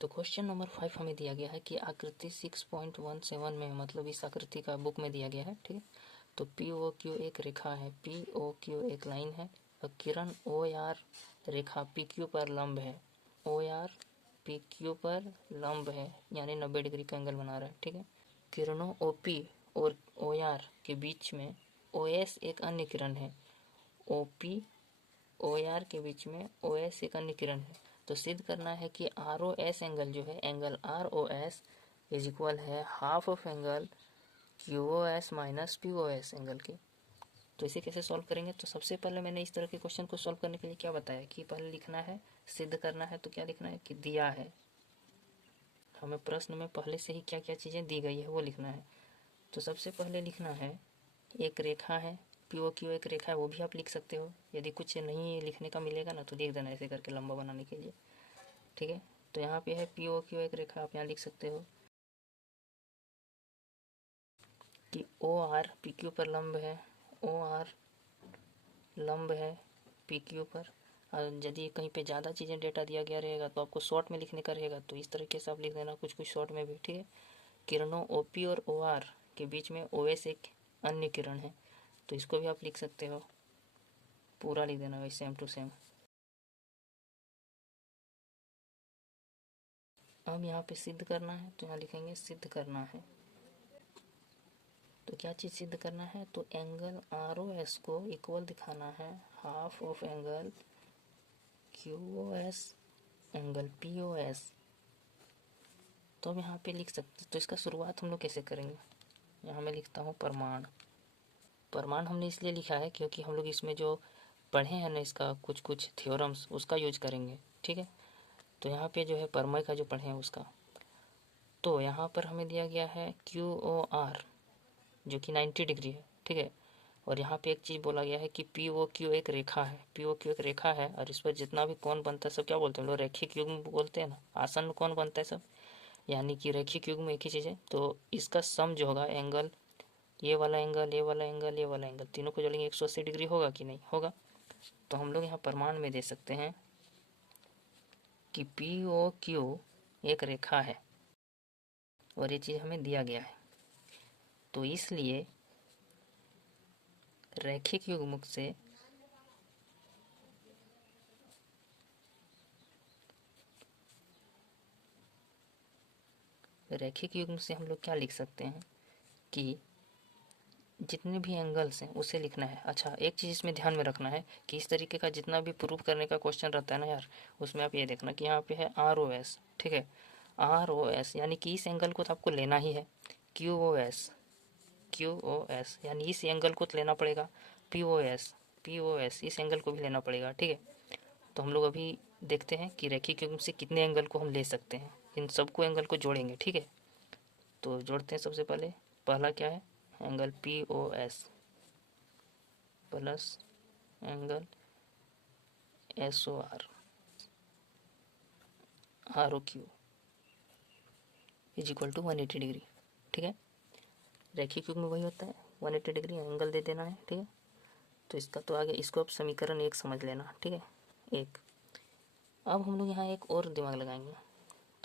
तो question number 5 हमें दिया गया है कि आकृति 6.17 में, मतलब इस आकृति का बुक में दिया गया है, ठीक है। तो पी ओ क्यू एक रेखा है, पी ओ क्यू एक लाइन है और किरण ओ आर रेखा पी क्यू पर लंब है, ओ आर पी क्यू पर लंब है, यानी 90 डिग्री का एंगल बना रहा है, ठीक है। किरणों ओ पी और ओ आर के बीच में ओ एस एक अन्य किरण है, ओ पी ओ आर के बीच में ओ एस एक अन्य किरण है। तो सिद्ध करना है कि आर ओ एस एंगल जो है, angle R O S is equal है half of angle Q O S minus P O S angle के। तो इसे कैसे सॉल्व करेंगे? तो सबसे पहले मैंने इस तरह के क्वेश्चन को सॉल्व करने के लिए क्या बताया कि पहले लिखना है, सिद्ध करना है। तो क्या लिखना है कि दिया है, हमें प्रश्न में पहले से ही क्या क्या चीज़ें दी गई है वो लिखना है। तो सबसे पहले लिखना है एक रेखा है, पी ओ क्यू एक रेखा है, वो भी आप लिख सकते हो। यदि कुछ नहीं लिखने का मिलेगा ना तो लिख देना ऐसे करके लंबा बनाने के लिए, ठीक है। तो यहाँ पे है पी ओ क्यू एक रेखा, आप यहाँ लिख सकते हो कि ओ आर पी क्यू पर लंब है, ओ आर लंब है पी क्यू पर। और यदि कहीं पे ज़्यादा चीज़ें डेटा दिया गया रहेगा तो आपको शॉर्ट में लिखने का रहेगा, तो इस तरीके से आप लिख देना कुछ कुछ शॉर्ट में भी, ठीक है। किरणों ओ पी और ओ आर के बीच में ओ एस एक अन्य किरण है, तो इसको भी आप लिख सकते हो, पूरा लिख देना वही सेम टू सेम। अब यहाँ पे सिद्ध करना है, तो यहाँ लिखेंगे सिद्ध करना है। तो क्या चीज़ सिद्ध करना है? तो एंगल आर ओ एस को इक्वल दिखाना है half of angle Q O S angle P O S. तो अब यहाँ पे लिख सकते, तो इसका शुरुआत हम लोग कैसे करेंगे? यहाँ मैं लिखता हूँ प्रमाण। प्रमाण हमने इसलिए लिखा है क्योंकि हम लोग इसमें जो पढ़े हैं ना, इसका कुछ कुछ थ्योरम्स, उसका यूज करेंगे, ठीक है। तो यहाँ पे जो है प्रमेय का जो पढ़े हैं उसका। तो यहाँ पर हमें दिया गया है क्यू ओ आर जो कि 90 डिग्री है, ठीक है। और यहाँ पे एक चीज़ बोला गया है कि पी ओ क्यू एक रेखा है, पी ओ क्यू एक रेखा है और इस पर जितना भी कोण बनता है सब क्या बोलते हैं लोग? रेखिक युग्म बोलते हैं ना, आसन्न कोण बनता है सब, यानी कि रेखिक युग्म एक ही चीज़ है। तो इसका सम जो होगा एंगल, ये वाला एंगल, ये वाला एंगल, ये वाला एंगल, तीनों को जोड़ेंगे 180 डिग्री होगा कि नहीं होगा? तो हम लोग यहाँ प्रमाण में दे सकते हैं कि पी ओ क्यू एक रेखा है और ये चीज़ हमें दिया गया है। तो इसलिए रैखिक युग्मक से रैखिक युग्म से हम लोग क्या लिख सकते हैं कि जितने भी एंगल्स हैं उसे लिखना है। अच्छा, एक चीज़ इसमें ध्यान में रखना है कि इस तरीके का जितना भी प्रूफ करने का क्वेश्चन रहता है ना यार, उसमें आप ये देखना कि यहाँ पे है आर ओ एस, ठीक है। आर ओ एस यानी कि इस एंगल को तो आपको लेना ही है। Q O S, Q O S यानी इस एंगल को तो लेना पड़ेगा। P O S, P O S इस एंगल को भी लेना पड़ेगा, ठीक है। तो हम लोग अभी देखते हैं कि रैखिक युग्म से कितने एंगल को हम ले सकते हैं। इन सबको एंगल को जोड़ेंगे, ठीक है। तो जोड़ते हैं। सबसे पहले पहला क्या है? Angle P O S plus angle S O R, R O Q is equal to 180 degree, ठीक है। रैखिक युग्म में वही होता है, 180 डिग्री एंगल दे देना है, ठीक है। तो इसका तो आगे इसको आप समीकरण एक समझ लेना, ठीक है, एक। अब हम लोग यहाँ एक और दिमाग लगाएंगे।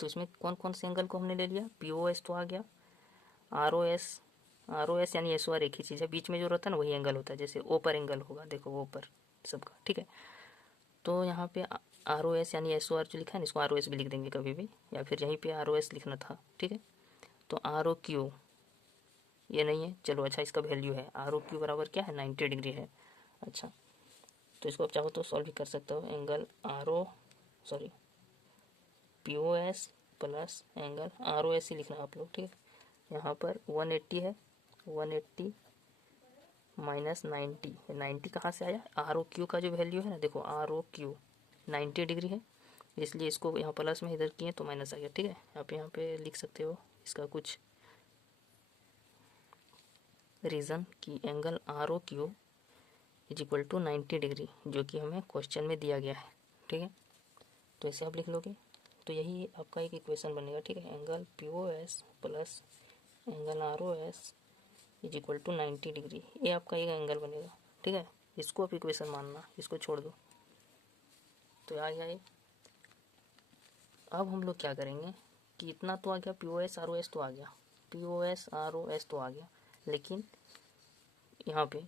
तो इसमें कौन कौन से एंगल को हमने ले लिया? पी ओ एस तो आ गया, R O S, R O S यानी एस ओ आर एक ही चीज़ है, बीच में जो रहता है ना वही एंगल होता है। जैसे ओ पर एंगल होगा, देखो ओ पर सबका, ठीक है। तो यहाँ पे आर ओ एस यानी एस ओ आर जो लिखा है ना, इसको आर ओ एस भी लिख देंगे कभी भी, या फिर यहीं पे आर ओ एस लिखना था, ठीक है। तो आर ओ क्यू ये नहीं है, चलो अच्छा इसका वैल्यू है आर ओ क्यू बराबर क्या है? 90 डिग्री है। अच्छा, तो इसको आप चाहो तो सॉल्व भी कर सकते हो। Angle R O sorry P O S plus angle R O S ही लिखना आप लोग, ठीक है। यहाँ पर 180 है, 180 माइनस 90, 90 कहाँ से आया? आर ओ क्यू का जो वैल्यू है ना, देखो आर ओ क्यू 90 डिग्री है, इसलिए इसको यहाँ प्लस में इधर किए तो माइनस आ गया, ठीक है। आप यहाँ पे लिख सकते हो इसका कुछ रीज़न कि angle R O Q is equal to 90 degree, जो कि हमें क्वेश्चन में दिया गया है, ठीक है। तो ऐसे आप लिख लोगे तो यही आपका एक इक्वेशन बनेगा, ठीक है। Angle P O S plus angle R O S is equal to 90 degree, ये आपका एक एंगल बनेगा, ठीक है। इसको आप इक्वेशन मानना, इसको छोड़ दो। तो आ गया ये। अब हम लोग क्या करेंगे कि इतना तो आ गया, P O S R O S तो आ गया, P O S R O S तो आ गया, लेकिन यहाँ पे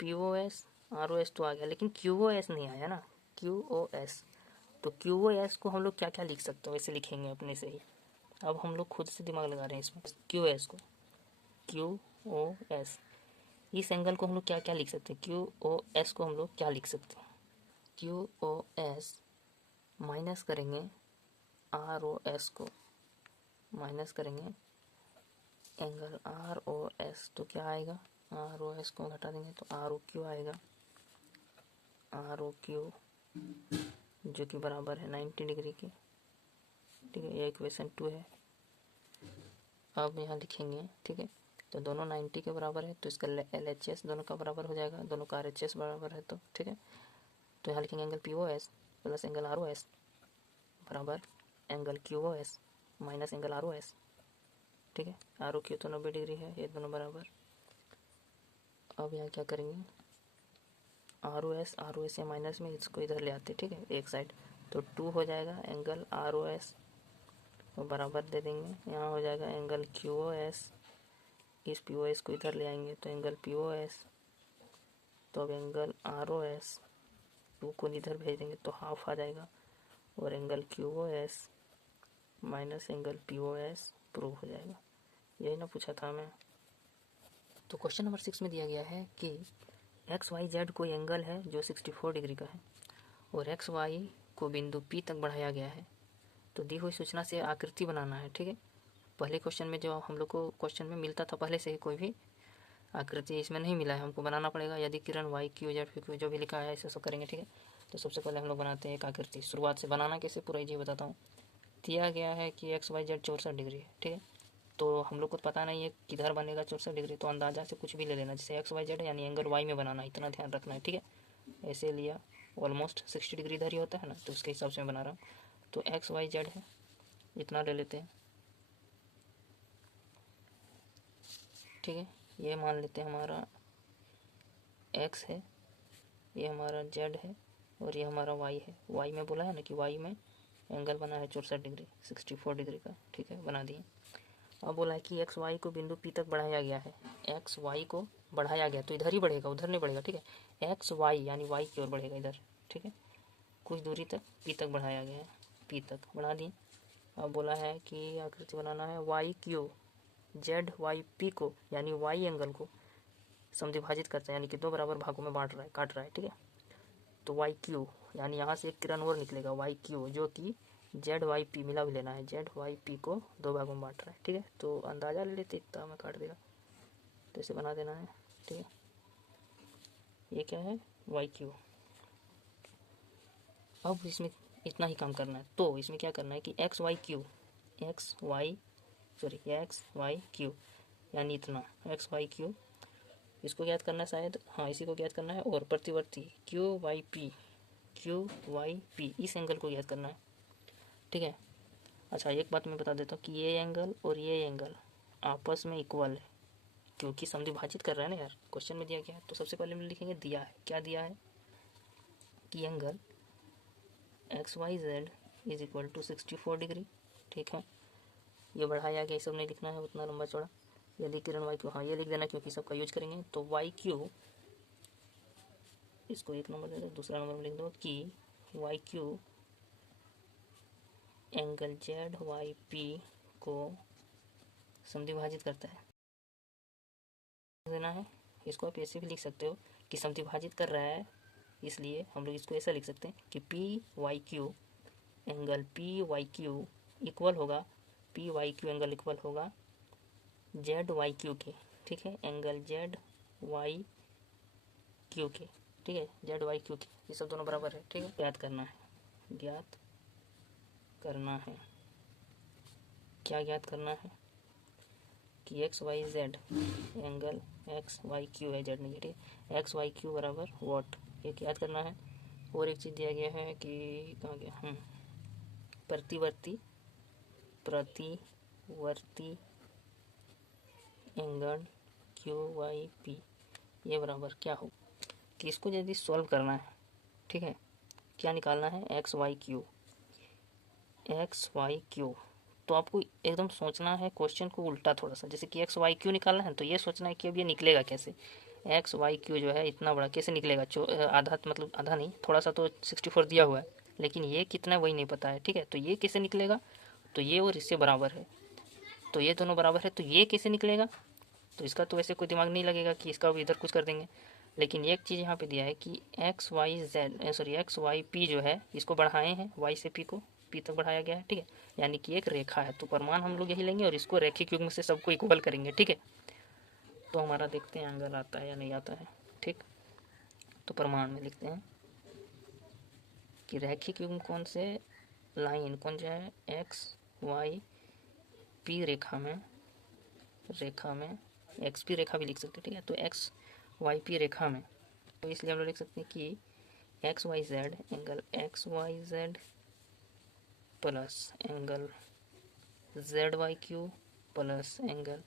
P O S R O S तो आ गया, लेकिन क्यू ओ एस नहीं आया ना, क्यू ओ एस। तो क्यू ओ एस को हम लोग क्या क्या लिख सकते हो, वैसे लिखेंगे अपने से ही। अब हम लोग खुद से दिमाग लगा रहे हैं इसमें। क्यू एस को, क्यू ओ एस, इस एंगल को हम लोग क्या क्या लिख सकते हैं, क्यू ओ एस को हम लोग क्या लिख सकते हैं, क्यू ओ एस माइनस करेंगे आर ओ एस को, माइनस करेंगे एंगल आर ओ एस, तो क्या आएगा, आर ओ एस को घटा देंगे तो आर ओ क्यू आएगा, आर ओ क्यू जो कि बराबर है 90 डिग्री के, ठीक है, ये इक्वेशन 2 है। अब यहाँ लिखेंगे, ठीक है, तो दोनों 90 के बराबर है, तो इसका एल एच एस दोनों का बराबर हो जाएगा, दोनों का आर एच एस बराबर है, तो ठीक है, तो यहाँ लिखेंगे angle P O S plus angle R O S बराबर angle Q O S minus angle R O S, ठीक है, आर ओ क्यू तो 90 डिग्री है, ये दोनों बराबर। अब यहाँ क्या करेंगे, आर ओ एस या माइनस में इसको इधर ले आते, ठीक है, एक साइड, तो 2 हो जाएगा एंगल आर ओ एस तो बराबर दे देंगे, यहाँ हो जाएगा एंगल क्यू ओ एस, इस पी ओ एस को इधर ले आएंगे तो एंगल पी ओ एस, तो अब एंगल आर ओ एस 2 को इधर भेज देंगे तो हाफ आ जाएगा, और angle Q O S minus angle P O S prove हो जाएगा। यही ना पूछा था मैं। तो क्वेश्चन नंबर 6 में दिया गया है कि एक्स वाई जेड कोई एंगल है जो 64 डिग्री का है और एक्स वाई को बिंदु पी तक बढ़ाया गया है, तो दी हुई सूचना से आकृति बनाना है, ठीक है। पहले क्वेश्चन में जो हम लोग को क्वेश्चन में मिलता था पहले से ही, कोई भी आकृति इसमें नहीं मिला है, हमको बनाना पड़ेगा। यदि किरण Y Q Z P Q जो भी लिखा है ऐसे सब करेंगे, ठीक है। तो सबसे पहले हम लोग बनाते हैं एक आकृति, शुरुआत से बनाना कैसे पूरा ये बताता हूँ। दिया गया है कि एक्स वाई जेड 64 डिग्री है, ठीक है, तो हम लोग को पता नहीं है किधर बनेगा 64 डिग्री, तो अंदाजा से कुछ भी ले लेना, जैसे एक्स वाई जेड है यानी एंगल वाई में बनाना, इतना ध्यान रखना है, ठीक है। ऐसे लिया, ऑलमोस्ट 60 डिग्री इधर ही होता है ना, तो उसके हिसाब से मैं बना रहा हूँ। तो एक्स वाई जेड है, इतना ले लेते हैं, ठीक है। ये मान लेते हैं हमारा एक्स है, ये हमारा जेड है, और ये हमारा वाई है। वाई में बोला है ना कि वाई में एंगल बना है 64 डिग्री, 64 डिग्री का, ठीक है, बना दिए। अब बोला है कि एक्स वाई को बिंदु पी तक बढ़ाया गया है, एक्स वाई को बढ़ाया गया, तो इधर ही बढ़ेगा, उधर नहीं बढ़ेगा, ठीक है। एक्स वाई यानी वाई की ओर बढ़ेगा इधर, ठीक है, कुछ दूरी तक पी तक बढ़ाया गया है, पी तक बढ़ा दिए। अब बोला है कि आकृति बनाना है Y Q Z Y P को, यानी वाई एंगल को समद्विभाजित करता है, यानी कि 2 बराबर भागों में बांट रहा है, काट रहा है, ठीक है। तो वाई क्यू यानी यहाँ से एक किरण और निकलेगा वाई क्यू, जो कि जेड वाई पी मिला भी लेना है, जेड वाई पी को 2 भागों में बांट रहा है, ठीक है। तो अंदाजा ले लेते, इतना में काट देगा, तो इसे बना देना है, ठीक है। ये क्या है, वाई क्यू। अब इसमें इतना ही काम करना है, तो इसमें क्या करना है कि X Y Q, X Y Q यानी इतना एक्स वाई क्यू, इसको ज्ञात करना है शायद, हाँ इसी को ज्ञात करना है, और प्रतिवर्ती क्यू वाई पी इस एंगल को ज्ञात करना है, ठीक है। अच्छा एक बात मैं बता देता हूँ कि ये एंगल और ये एंगल आपस में इक्वल है, क्योंकि समद्विभाजित कर रहा है ना यार, क्वेश्चन में दिया गया है। तो सबसे पहले हम लिखेंगे दिया है, क्या दिया है कि angle X Y Z is equal to 64 degree, ठीक है। ये बढ़ाया गया, ये सब नहीं लिखना है उतना लंबा चौड़ा। यदि किरण वाई क्यू, हाँ ये लिख देना क्योंकि सबका यूज करेंगे। तो वाई क्यू, इसको 1 नंबर दे दो, दूसरा नंबर में लिख दो कि Y Q angle Z Y P को समद्विभाजित करता है, देना है। इसको आप ऐसे भी लिख सकते हो कि समद्विभाजित कर रहा है, इसलिए हम लोग इसको ऐसा लिख सकते हैं कि P Y Q angle P Y Q equal होगा, P Y Q angle equal होगा जेड वाई क्यू के, ठीक है, एंगल जेड वाई क्यू के, ठीक है, जेड वाई क्यू के, ये सब दोनों बराबर है, ठीक है। ज्ञात करना है, ज्ञात करना है, क्या ज्ञात करना है कि X Y Z angle X Y Q है, जेड नहीं, ठीक है, एक्स वाई क्यू बराबर वॉट, ये ज्ञात करना है। और एक चीज़ दिया गया है कि कहाँ गया, प्रतिवर्ती एंगल क्यू वाई पी ये बराबर क्या हो, कि इसको यदि सॉल्व करना है, ठीक है, क्या निकालना है, X Y Q, X Y Q, तो आपको एकदम सोचना है क्वेश्चन को उल्टा थोड़ा सा। जैसे कि एक्स वाई क्यू निकालना है तो ये सोचना है कि अब ये निकलेगा कैसे। एक्स वाई क्यू जो है इतना बड़ा कैसे निकलेगा, आधा मतलब आधा नहीं, थोड़ा सा तो 64 दिया हुआ है, लेकिन ये कितना वही नहीं पता है, ठीक है। तो ये कैसे निकलेगा, तो ये और इससे बराबर है, तो ये दोनों बराबर है, तो ये कैसे निकलेगा। तो इसका तो वैसे कोई दिमाग नहीं लगेगा कि इसका भी इधर कुछ कर देंगे, लेकिन एक चीज़ यहाँ पे दिया है कि X Y Z sorry X Y P जो है इसको बढ़ाए हैं, वाई से पी को पी तक बढ़ाया गया है, ठीक है। यानी कि एक रेखा है, तो प्रमाण हम लोग यही लेंगे और इसको रैखिक युग्म से सबको इक्वल करेंगे, ठीक है। तो हमारा देखते हैं एंगल आता है या नहीं आता है, ठीक। तो प्रमाण में लिखते हैं कि रैखिक युग्म कौन से, लाइन कौन सा है, एक्स वाई पी रेखा में एक्स पी रेखा भी लिख सकते हैं, ठीक है। तो एक्स वाई पी रेखा में, तो इसलिए हम लोग लिख सकते हैं कि X Y Z angle X Y Z plus angle Z Y Q plus angle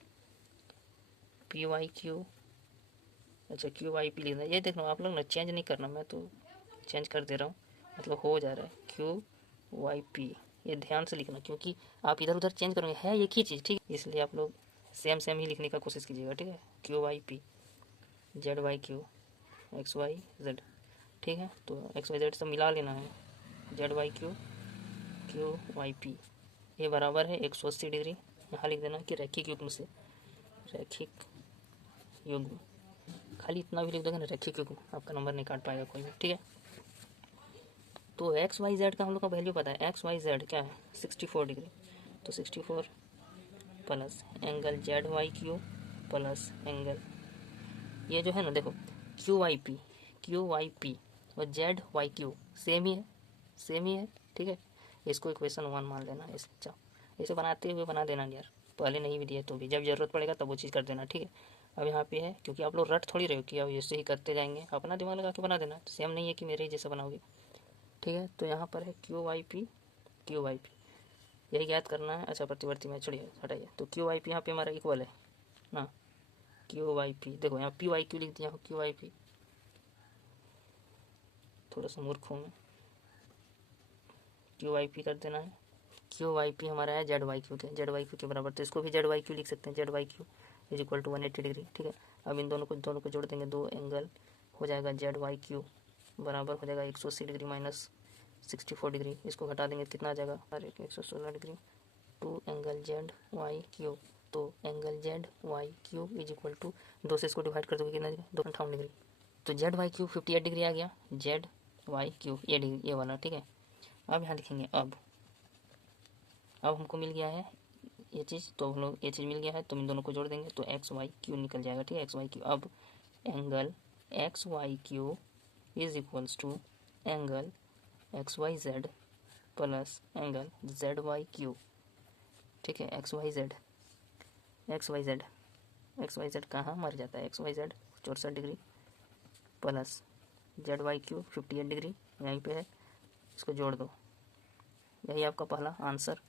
P Y Q, अच्छा क्यू वाई पी लिखना है। ये देखना आप लोग ना, चेंज नहीं करना, मैं तो चेंज कर दे रहा हूँ, मतलब हो जा रहा है क्यू वाई पी, ये ध्यान से लिखना क्योंकि आप इधर उधर चेंज करोगे, है एक ही चीज़, ठीक है। इसलिए आप लोग सेम सेम ही लिखने का कोशिश कीजिएगा, ठीक है। Q Y P Z Y Q X Y Z, ठीक है। तो एक्स वाई जेड सब मिला लेना है, Z Y Q Q Y P, ये बराबर है 180 डिग्री। यहाँ लिख देना कि रैखिक युग्म से, रैखिक युग्म, खाली इतना भी लिख दोगे ना रैखिक युग्म, आपका नंबर नहीं काट पाएगा कोई भी, ठीक है। तो एक्स वाई जेड का हम लोग का वैल्यू पता है, एक्स वाई जेड क्या है 64 डिग्री, तो 64 plus angle Z Y Q plus angle, ये जो है ना देखो क्यू वाई पी और जेड वाई क्यू सेम ही है, ठीक है। इसको इक्वेशन 1 मान लेना, इसे बनाते हुए बना देना यार, पहले नहीं भी दिया तो भी, जब जरूरत पड़ेगा तब वो चीज़ कर देना, ठीक है। अब यहाँ पे है क्योंकि आप लोग रट थोड़ी रहे हो कि अब ऐसे ही करते जाएंगे, अपना दिमाग लगा के बना देना, सेम नहीं है कि मेरे ही जैसे बनाओगे, ठीक है। तो यहाँ पर है क्यू वाई पी यही याद करना है। अच्छा प्रतिवर्ती में छोड़िए हटाइए, तो क्यू वाई पी यहाँ पे हमारा इक्वल है ना, क्यू वाई पी, देखो यहाँ पी वाई क्यू लिख दिया, क्यू वाई पी, थोड़ा सा मूर्ख हूँ मैं, क्यू वाई पी कर देना है। क्यू वाई पी हमारा है जेड वाई क्यू के बराबर, तो इसको भी जेड वाई क्यू लिख सकते हैं, Z Y Q is equal to 180 degree, ठीक है। अब इन दोनों को जोड़ देंगे, दो एंगल हो जाएगा जेड वाई क्यू बराबर हो जाएगा 180 डिग्री माइनस 64 डिग्री, इसको घटा देंगे कितना आ जाएगा, 116 degree, two angle Z Y Q, तो angle Z Y Q is equal to, दो से इसको डिवाइड कर दोगे कितना डिग्री, 258 डिग्री, तो जेड वाई क्यू 58 डिग्री आ गया, जेड वाई क्यू ये डिग्री ये वाला, ठीक है। अब यहाँ लिखेंगे, अब हमको मिल गया है ये चीज़, तो हम लोग ये चीज़ मिल गया है, तो इन दोनों को जोड़ देंगे तो एक्स वाई क्यू निकल जाएगा, ठीक है, एक्स वाई क्यू। अब angle X Y Q is equals to angle X Y Z plus angle Z Y Q, ठीक है। एक्स वाई जेड कहाँ मर जाता है, X Y Z 64 degree plus Z Y Q 58 degree यहीं पे है, इसको जोड़ दो, यही आपका पहला आंसर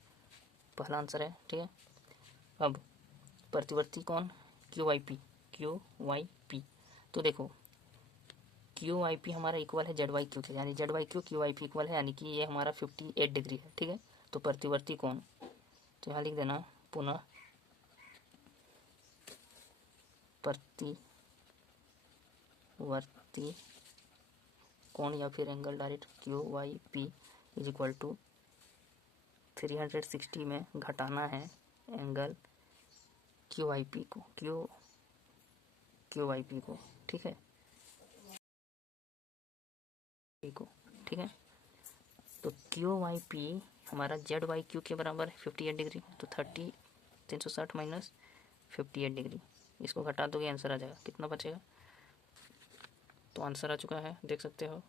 है, ठीक है। अब प्रतिवर्ती कौन, क्यू वाई पी, तो देखो क्यू वाई पी हमारा इक्वल है जेड वाई क्यू के, यानी Z Y Q Y P equal है, यानी कि ये हमारा 58 डिग्री है, ठीक है। तो प्रतिवर्ती कौन, तो यहाँ लिख देना पुनः प्रतिवर्ती कोण या फिर angle direct Q Y P is equal to 360 में घटाना है एंगल क्यू वाई पी को, क्यू वाई पी को, ठीक है, ठीक है। तो क्यू वाई पी हमारा जेड वाई क्यू के बराबर है 58 डिग्री, तो 360 माइनस 58 डिग्री, इसको घटा दोगे आंसर आ जाएगा, कितना बचेगा, तो आंसर आ चुका है, देख सकते हो।